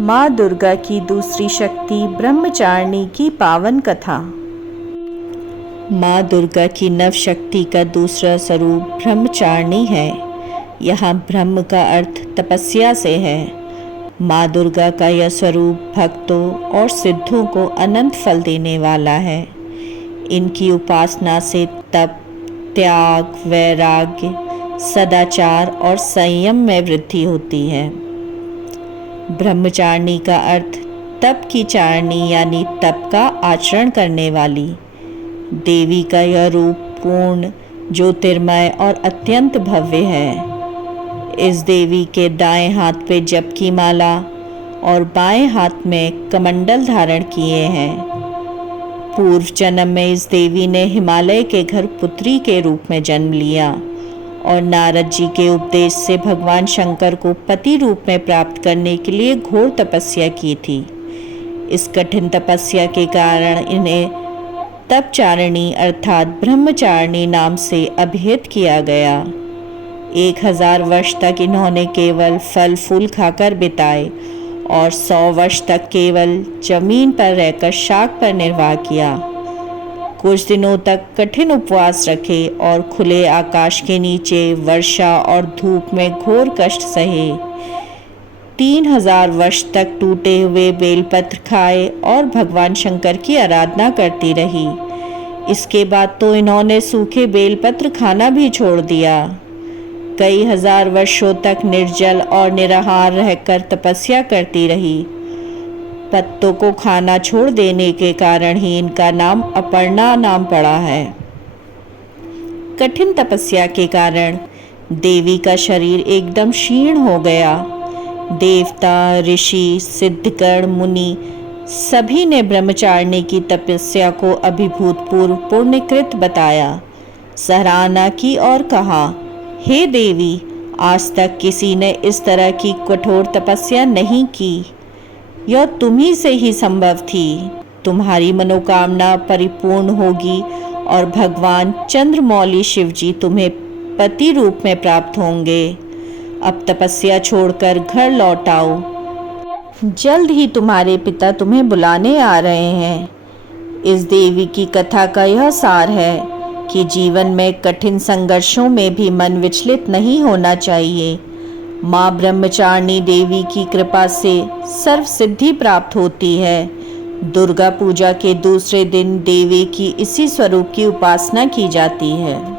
माँ दुर्गा की दूसरी शक्ति ब्रह्मचारिणी की पावन कथा। माँ दुर्गा की नव शक्ति का दूसरा स्वरूप ब्रह्मचारिणी है। यहाँ ब्रह्म का अर्थ तपस्या से है। माँ दुर्गा का यह स्वरूप भक्तों और सिद्धों को अनंत फल देने वाला है। इनकी उपासना से तप, त्याग, वैराग्य, सदाचार और संयम में वृद्धि होती है। ब्रह्मचारिणी का अर्थ तप की चारिणी यानी तप का आचरण करने वाली। देवी का यह रूप पूर्ण, ज्योतिर्मय और अत्यंत भव्य है। इस देवी के दाएं हाथ पे जप की माला और बाएं हाथ में कमंडल धारण किए हैं। पूर्व जन्म में इस देवी ने हिमालय के घर पुत्री के रूप में जन्म लिया और नारद जी के उपदेश से भगवान शंकर को पति रूप में प्राप्त करने के लिए घोर तपस्या की थी। इस कठिन तपस्या के कारण इन्हें तपचारिणी अर्थात ब्रह्मचारिणी नाम से अभिहित किया गया। 1000 वर्ष तक इन्होंने केवल फल फूल खाकर बिताए और 100 वर्ष तक केवल जमीन पर रहकर शाक पर निर्वाह किया। कुछ दिनों तक कठिन उपवास रखे और खुले आकाश के नीचे वर्षा और धूप में घोर कष्ट सहे। 3000 वर्ष तक टूटे हुए बेलपत्र खाए और भगवान शंकर की आराधना करती रही। इसके बाद तो इन्होंने सूखे बेलपत्र खाना भी छोड़ दिया। कई हजार वर्षों तक निर्जल और निराहार रहकर तपस्या करती रही। पत्तों को खाना छोड़ देने के कारण ही इनका नाम अपर्णा नाम पड़ा है। कठिन तपस्या के कारण देवी का शरीर एकदम क्षीण हो गया। देवता, ऋषि, सिद्धगण, मुनि सभी ने ब्रह्मचारिणी की तपस्या को अभिभूतपूर्व पुण्यकृत बताया, सराहना की और कहा, हे देवी, आज तक किसी ने इस तरह की कठोर तपस्या नहीं की। यह तुम्ही से ही संभव थी। तुम्हारी मनोकामना परिपूर्ण होगी और भगवान चंद्रमौली शिवजी तुम्हें पति रूप में प्राप्त होंगे। अब तपस्या छोड़कर घर लौट आओ। जल्द ही तुम्हारे पिता तुम्हें बुलाने आ रहे हैं। इस देवी की कथा का यह सार है कि जीवन में कठिन संघर्षों में भी मन विचलित नहीं होना चाहिए। माँ ब्रह्मचारिणी देवी की कृपा से सर्व सिद्धि प्राप्त होती है। दुर्गा पूजा के दूसरे दिन देवी की इसी स्वरूप की उपासना की जाती है।